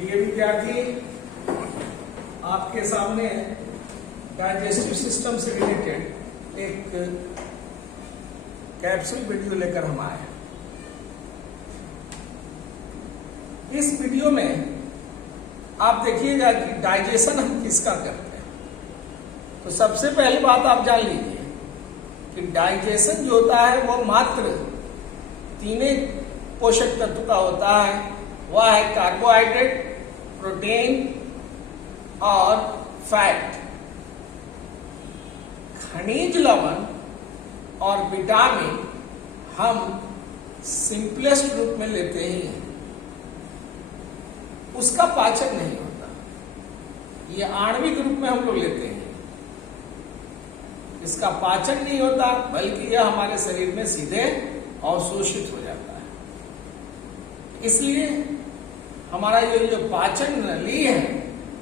प्रिय विद्यार्थी, आपके सामने डाइजेस्टिव सिस्टम से रिलेटेड एक कैप्सूल वीडियो लेकर हम आए हैं। इस वीडियो में आप देखिएगा कि डाइजेशन हम किसका करते हैं। तो सबसे पहली बात आप जान लीजिए कि डाइजेशन जो होता है वो मात्र तीन पोषक तत्व का होता है। वह है कार्बोहाइड्रेट, प्रोटीन और फैट। खनिज लवण और विटामिन हम सिंपलेस्ट रूप में लेते ही हैं, उसका पाचन नहीं होता। ये आणविक रूप में हम लोग लेते हैं, इसका पाचन नहीं होता, बल्कि यह हमारे शरीर में सीधे अवशोषित हो जाता है। इसलिए हमारा ये जो पाचन नली है,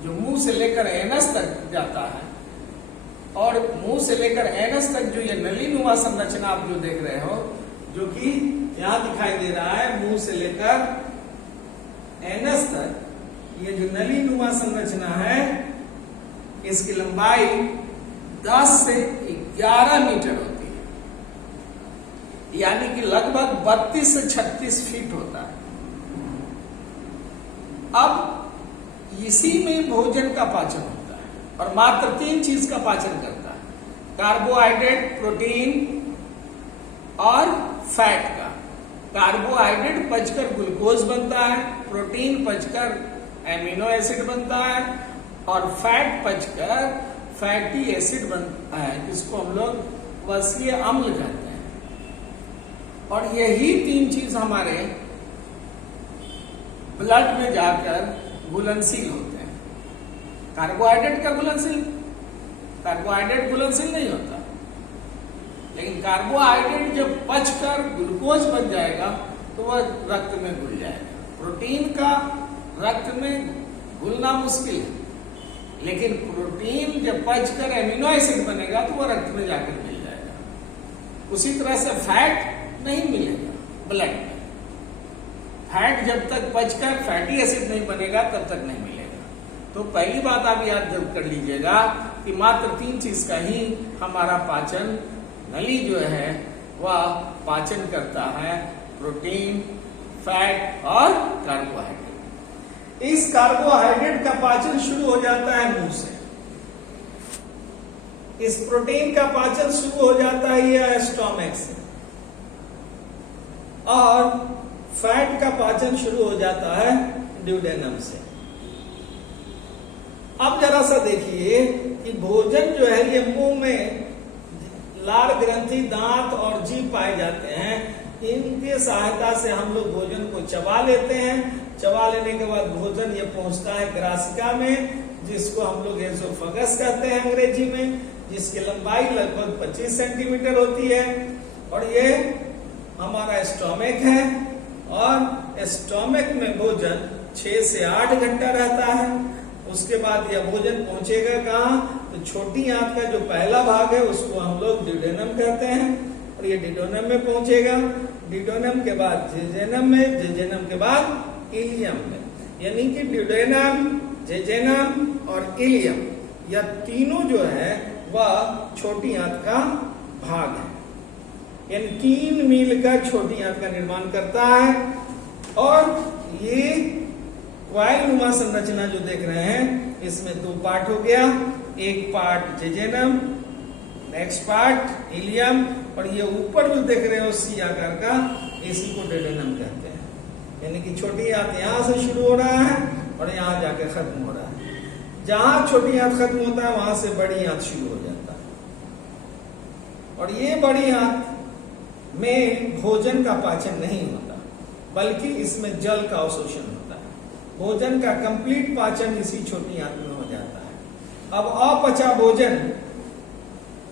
जो मुंह से लेकर एनस तक जाता है, और मुंह से लेकर एनस तक जो ये नली नुमा संरचना आप जो देख रहे हो, जो कि यहां दिखाई दे रहा है, मुंह से लेकर एनस तक ये जो नली नुमा संरचना है, इसकी लंबाई 10 से 11 मीटर होती है, यानी कि लगभग 32 से 36 फीट होता है। अब इसी में भोजन का पाचन होता है और मात्र 3 चीज का पाचन करता है: कार्बोहाइड्रेट, प्रोटीन और फैट का। कार्बोहाइड्रेट पचकर ग्लूकोज बनता है, प्रोटीन पचकर एमिनो एसिड बनता है और फैट पचकर फैटी एसिड बनता है, जिसको हम लोग वसीय अम्ल कहते हैं। और यही 3 चीज हमारे ब्लड में जाकर घुलनशील होते हैं। कार्बोहाइड्रेट का घुलनशील, कार्बोहाइड्रेट घुलनशील नहीं होता, लेकिन कार्बोहाइड्रेट जब पचकर ग्लूकोज बन जाएगा तो वह रक्त में घुल जाएगा। प्रोटीन का रक्त में घुलना मुश्किल है, लेकिन प्रोटीन जब पचकर एमिनो एसिड बनेगा तो वह रक्त में जाकर मिल जाएगा। उसी तरह से फैट नहीं मिलेगा ब्लड में। फैट जब तक पचकर फैटी एसिड नहीं बनेगा तब तक नहीं मिलेगा। तो पहली बात आप याद जब कर लीजिएगा कि मात्र 3 चीज का ही हमारा पाचन नली जो है वह पाचन करता है: प्रोटीन, फैट और कार्बोहाइड्रेट। इस कार्बोहाइड्रेट का पाचन शुरू हो जाता है मुंह से। इस प्रोटीन का पाचन शुरू हो जाता है यह स्टोमक से, और फैट का पाचन शुरू हो जाता है ड्यूडेनम से। अब जरा सा देखिए कि भोजन जो है ये मुंह में लार ग्रंथि, दांत और जीभ पाए जाते हैं। इनके सहायता से हम लोग भोजन को चबा लेते हैं। चबा लेने के बाद भोजन ये पहुंचता है ग्रासिका में, जिसको हम लोग एसोफेगस कहते हैं अंग्रेजी में, जिसकी लंबाई लगभग 25 सेंटीमीटर होती है। और ये हमारा स्टोमक है, और स्टोमक में भोजन 6 से 8 घंटा रहता है। उसके बाद यह भोजन पहुंचेगा कहाँ? तो छोटी आंत का जो पहला भाग है उसको हम लोग ड्यूडेनम कहते हैं, और ये ड्यूडेनम में पहुंचेगा। ड्यूडेनम के बाद जेजेनम में, जेजेनम के बाद इलियम में, यानी कि ड्यूडेनम, जेजेनम और इलियम, यह तीनों जो है वह छोटी आंत का भाग है। यानी 3 मील का छोटी आंत का निर्माण करता है। और ये क्वाइल नुमा संरचना जो देख रहे हैं, इसमें 2 पार्ट हो गया। एक part jejunum, next part ileum, और ये ऊपर जो देख रहे हो सी आकार का, इसी को ड्यूडेनम कहते हैं। यानी कि छोटी आंत यहां से शुरू हो रहा है और यहां जाके खत्म हो रहा है। जहां छोटी आंत खत्म होता है वहां से बड़ी आंत शुरू हो जाता है। और ये बड़ी आंत में भोजन का पाचन नहीं होता, बल्कि इसमें जल का अवशोषण होता है। भोजन का कंप्लीट पाचन इसी छोटी आंत में हो जाता है। अब अपचा भोजन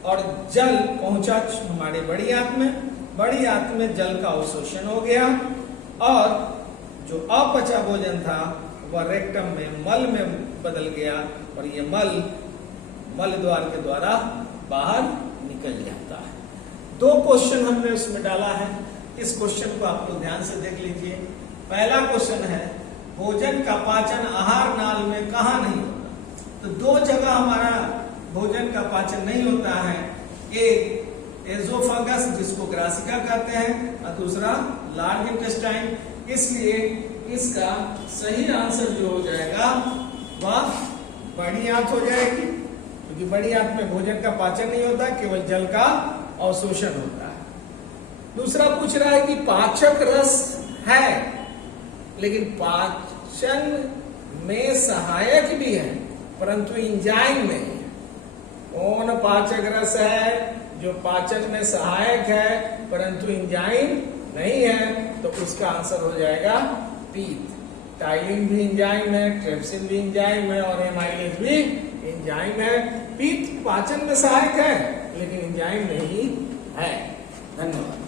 और जल पहुंचा हमारे बड़ी आंत में। बड़ी आंत में जल का अवशोषण हो गया, और जो अपचा भोजन था वह रेक्टम में मल में बदल गया, और ये मल द्वार के द्वारा बाहर निकल जाता है। 2 क्वेश्चन हमने उसमें डाला है। इस क्वेश्चन को आप लोग ध्यान से देख लीजिए। पहला क्वेश्चन है भोजन का पाचन आहार नाल में कहाँ नहीं होता? तो दो जगह हमारा भोजन का पाचन नहीं होता है, एक एजोफागस जिसको ग्रासिका कहते हैं और दूसरा लार्ज इंटेस्टाइन। इसलिए इसका सही आंसर जो हो जाएगा वह बड़ी आंत हो जाएगी, क्योंकि बड़ी आंत में भोजन का पाचन नहीं होता, केवल जल का अवशोषण होता है। दूसरा पूछ रहा है कि पाचक रस है लेकिन पाचन में सहायक भी है परंतु एंजाइम नहीं है। कौन पाचक रस है जो पाचन में सहायक है परंतु एंजाइम नहीं है? तो उसका आंसर हो जाएगा पीत। टाइलिन भी एंजाइम है, ट्रिप्सिन भी एंजाइम है और एमाइलेज भी एंजाइम है। पीत पाचन में सहायक है लेकिन एंजाइम नहीं है। धन्यवाद।